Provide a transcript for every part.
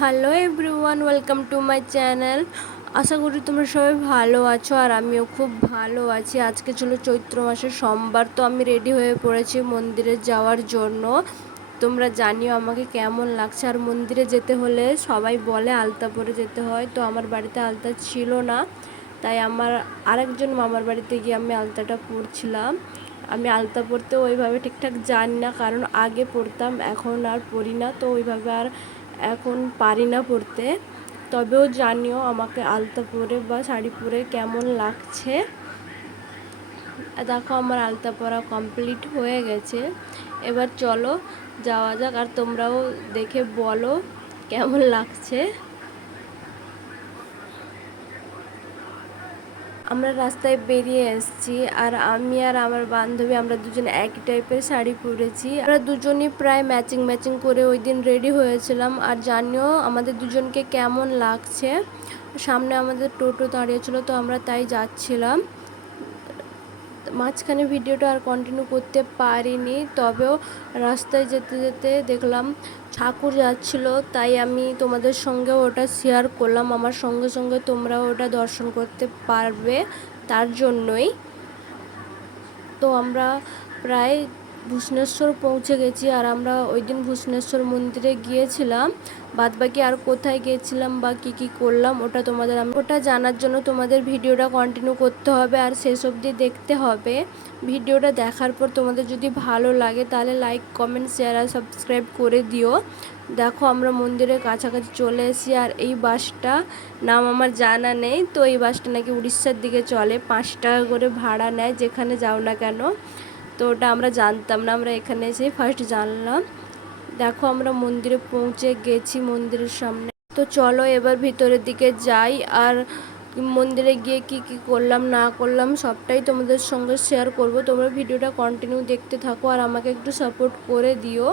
Hello everyone, welcome to my channel. আশা করি তোমরা সবাই ভালো আছো আর আমিও খুব ভালো আছি। আজকে ছিল চৈত্র মাসের সোমবার, তো আমি রেডি হয়ে পড়েছি মন্দিরে যাওয়ার জন্য। তোমরা জানিও আমাকে কেমন লাগছে। আর মন্দিরে যেতে হলে সবাই বলে আলতা পরে যেতে হয়, তো আমার বাড়িতে আলতা ছিল না, তাই আমার আরেকজন মামার বাড়িতে গিয়ে আমি আলতাটা পরছিলাম। আমি আলতা পরতে ওইভাবে ঠিকঠাক জানি না, কারণ আগে পরতাম, এখন আর পরি না, তো ওইভাবে আর এখন পারি না পরতে। তবেও জানিও আমাকে আলতা পরে বা শাড়ি পরে কেমন লাগছে। দেখো আমার আলতা পরা কমপ্লিট হয়ে গেছে। এবার চলো যাওয়া যাক, আর তোমরাও দেখে বলো কেমন লাগছে। আমরা রাস্তায় বেরিয়ে এসেছি, আর আমি আর আমার বান্ধবী আমরা দুজন একই টাইপের শাড়ি পরেছি। আমরা দুজনই প্রায় ম্যাচিং ম্যাচিং করে ওই দিন রেডি হয়েছিলাম। আর জানিও আমাদের দুজনকে কেমন লাগছে। সামনে আমাদের টোটো দাঁড়িয়েছিল, তো আমরা তাই যাচ্ছিলাম। মাঝখানে ভিডিওটা আর কন্টিনিউ করতে পারিনি, তবেও রাস্তায় যেতে যেতে দেখলাম ঠাকুর যাচ্ছিল, তাই আমি তোমাদের সঙ্গেও ওটা শেয়ার করলাম। আমার সঙ্গে সঙ্গে তোমরাও ওটা দর্শন করতে পারবে, তার জন্যই। তো আমরা প্রায় ভূষণেশ্বর পৌঁছে গেছি, আর আমরা ওই দিন ভূষণেশ্বর মন্দিরে গিয়েছিলাম। বাদবাকি আর কোথায় গিয়েছিলাম বা কি করলাম ওটা জানার জন্য তোমাদের ভিডিওটা কন্টিনিউ করতে হবে আর শেষ অবধি দেখতে হবে। ভিডিওটা দেখার পর তোমাদের যদি ভালো লাগে তাহলে লাইক, কমেন্ট, শেয়ার আর সাবস্ক্রাইব করে দিও। দেখো আমরা মন্দিরের কাছাকাছি চলে এসেছি, আর এই বাসটা নাম আমার জানা নেই, তো এই বাসটা নাকি উড়িষ্যার দিকে চলে। 5 টাকা করে ভাড়া নেয় যেখানে যাও না কেন। তো ওটা আমরা জানতাম না, আমরা এখানে এসে ফার্স্ট জানলাম। দেখো আমরা মন্দিরে পৌঁছে গেছি, মন্দিরের সামনে। তো চলো এবার ভিতরের দিকে যাই, আর মন্দিরে গিয়ে কি করলাম না করলাম সবটাই তোমাদের সঙ্গে শেয়ার করব। তোমরা ভিডিওটা কন্টিনিউ দেখতে থাকো আর আমাকে একটু সাপোর্ট করে দিও।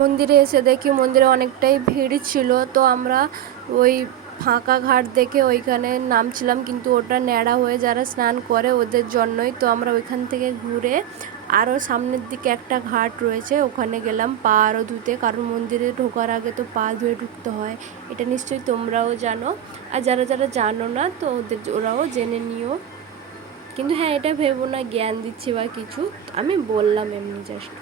মন্দিরে এসে দেখি মন্দিরে অনেকটাই ভিড় ছিল, তো আমরা ওই ফাঁকা ঘাট দেখে ওইখানে নামছিলাম, কিন্তু ওটা ন্যাড়া হয়ে যারা স্নান করে ওদের জন্যই। তো আমরা ওইখান থেকে ঘুরে আরও সামনের দিকে একটা ঘাট রয়েছে, ওখানে গেলাম পা আরও ধুতে, কারণ মন্দিরে ঢোকার আগে তো পা ধুয়ে ঢুকতে হয়। এটা নিশ্চয়ই তোমরাও জানো, আর যারা যারা জানো না তো ওরাও জেনে নিও। কিন্তু হ্যাঁ, এটা ভেবো না জ্ঞান দিচ্ছি বা কিছু, আমি বললাম এমনি জাস্ট।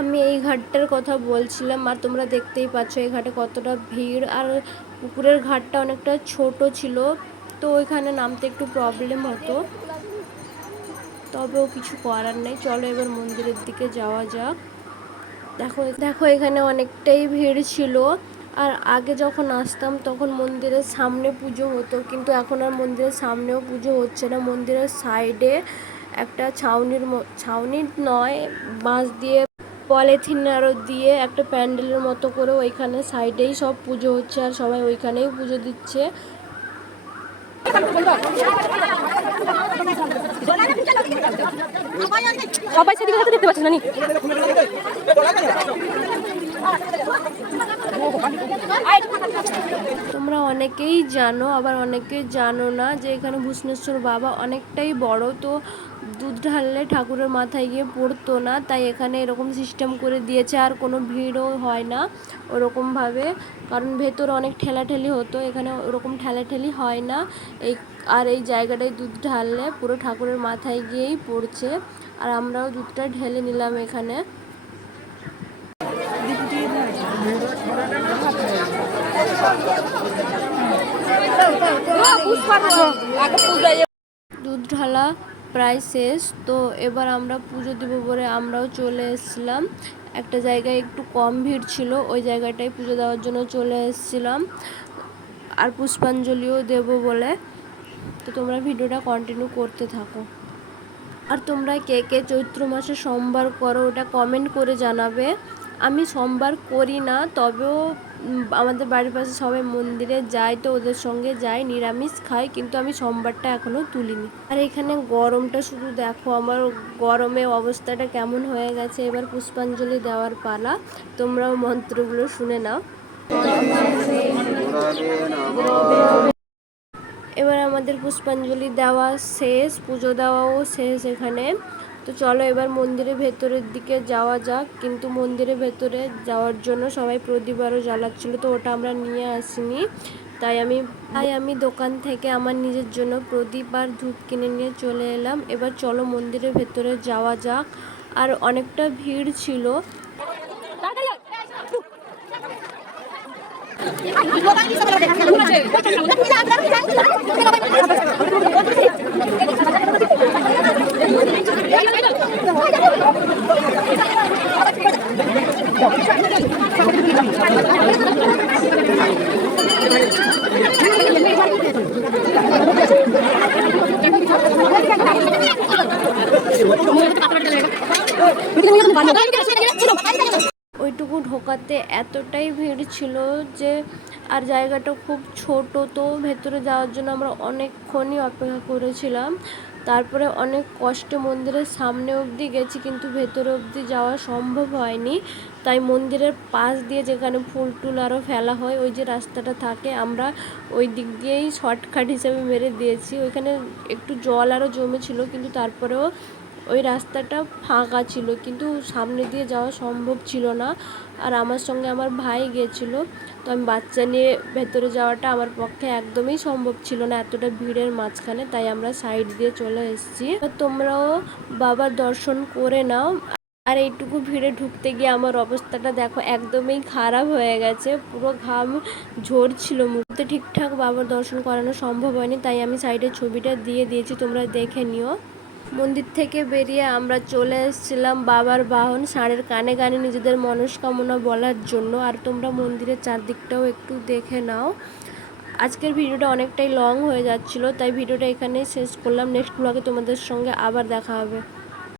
আমি এই ঘাটটার কথা বলছিলাম, আর তোমরা দেখতেই পাচ্ছ এই ঘাটে কতটা ভিড়। আর পুকুরের ঘাটটা অনেকটা ছোট ছিল, তো ওইখানে নামতে একটু প্রবলেম হতো, তবেও কিছু করার নেই। চলো এবার মন্দিরের দিকে যাওয়া যাক। দেখো দেখো এখানে অনেকটাই ভিড় ছিল। আর আগে যখন আসতাম তখন মন্দিরের সামনে পুজো হতো, কিন্তু এখন আর মন্দিরের সামনেও পুজো হচ্ছে না। মন্দিরের সাইডে একটা ছাউনির নয়, বাঁশ দিয়ে পলিথিন আরও দিয়ে একটা প্যান্ডেলের মতো করে ওইখানে সাইডেই সব পুজো হচ্ছে, আর সবাই ওইখানেই পুজো দিচ্ছে। সবাই সেদিকে দেখতে পাচ্ছি না। তোমরা অনেকেই জানো, আবার অনেকেই জানো না যে এখানে ভূষণেশ্বর বাবা অনেকটাই বড়, তো দুধ ঢাললে ঠাকুরের মাথায় গিয়ে পড়তো না, তাই এখানে এরকম সিস্টেম করে দিয়েছে। আর কোনো ভিড়ও হয় না ওরকমভাবে, কারণ ভেতরে অনেক ঠেলাঠেলি হতো, এখানে ওরকম ঠেলাঠেলি হয় না। এই জায়গাটায় দুধ ঢাললে পুরো ঠাকুরের মাথায় গিয়েই পড়ছে, আর আমরাও দুধটা ঢেলে নিলাম এখানে। দুধ ঢালা প্রায় শেষ, তো এবার আমরা পুজো দিব বলে আমরাও চলে এসেছিলাম। একটা জায়গায় একটু কম ভিড় ছিল, ওই জায়গাটায় পুজো দেওয়ার জন্য চলে এসেছিলাম, আর পুষ্পাঞ্জলিও দেব বলে। তো তোমরা ভিডিওটা কন্টিনিউ করতে থাকো। আর তোমরা কে কে চৈত্র মাসে সোমবার করো ওটা কমেন্ট করে জানাবে। আমি সোমবার করি না, তবেও আমাদের বাড়ির পাশে সবাই মন্দিরে যায়, তো ওদের সঙ্গে যাই, নিরামিষ খাই, কিন্তু আমি সোমবারটা এখনও তুলিনি। আর এখানে গরমটা শুধু দেখো, আমার গরমে অবস্থাটা কেমন হয়ে গেছে। এবার পুষ্পাঞ্জলি দেওয়ার পালা, তোমরাও মন্ত্রগুলো শুনে নাও। এবার আমাদের পুষ্পাঞ্জলি দেওয়া শেষ, পুজো দেওয়াও শেষ এখানে। তো চলো এবার মন্দিরের ভেতরের দিকে যাওয়া যাক। কিন্তু মন্দিরের ভেতরে যাওয়ার জন্য সবাই প্রদীপ আরও জ্বালাচ্ছিলো, তো ওটা আমরা নিয়ে আসিনি। তাই আমি দোকান থেকে আমার নিজের জন্য প্রদীপ আর ধূপ কিনে নিয়ে চলে এলাম। এবার চলো মন্দিরের ভেতরে যাওয়া যাক। আর অনেকটা ভিড় ছিল। ওইটুকু ঢোকাতে এতটাই ভিড় ছিল যে, আর জায়গাটা খুব ছোট, তো ভেতরে যাওয়ার জন্য আমরা অনেকক্ষণই অপেক্ষা করেছিলাম। তারপরে অনেক কষ্টে মন্দিরের সামনে অবধি গেছি, কিন্তু ভেতরে অবধি যাওয়া সম্ভব হয়নি। তাই মন্দিরের পাশ দিয়ে যেখানে ফুল টুল আরও ফেলা হয়, ওই যে রাস্তাটা থাকে, আমরা ওই দিক দিয়েই শর্টকাট হিসেবে মেরে দিয়েছি। ওইখানে একটু জল আরও জমেছিল, কিন্তু তারপরেও ওই রাস্তাটা ফাঁকা ছিল, কিন্তু সামনে দিয়ে যাওয়া সম্ভব ছিল না। আর আমার সঙ্গে আমার ভাই গিয়েছিল, তো আমি বাচ্চা নিয়ে ভেতরে যাওয়াটা আমার পক্ষে একদমই সম্ভব ছিল না এতটা ভিড়ের মাঝখানে। তাই আমরা সাইড দিয়ে চলে এসেছি। তোমরাও বাবার দর্শন করে নাও। আর এইটুকু ভিড়ে ঢুকতে গিয়ে আমার অবস্থাটা দেখো, একদমই খারাপ হয়ে গেছে, পুরো ঘাম ঝরছিল মুখে। ঠিকঠাক বাবার দর্শন করানো সম্ভব হয়নি, তাই আমি সাইডে ছবিটা দিয়ে দিয়েছি, তোমরা দেখে নিও। মন্দির থেকে বেরিয়ে আমরা চলে এসেছিলাম বাবার বাহন ষাঁড়ের কানে কানে নিজেদের মনস্কামনা বলার জন্য। আর তোমরা মন্দিরের চারদিকটাও একটু দেখে নাও। আজকের ভিডিওটা অনেকটাই লং হয়ে যাচ্ছিল, তাই ভিডিওটা এখানেই শেষ করলাম। নেক্সট ব্লগে তোমাদের সঙ্গে আবার দেখা হবে।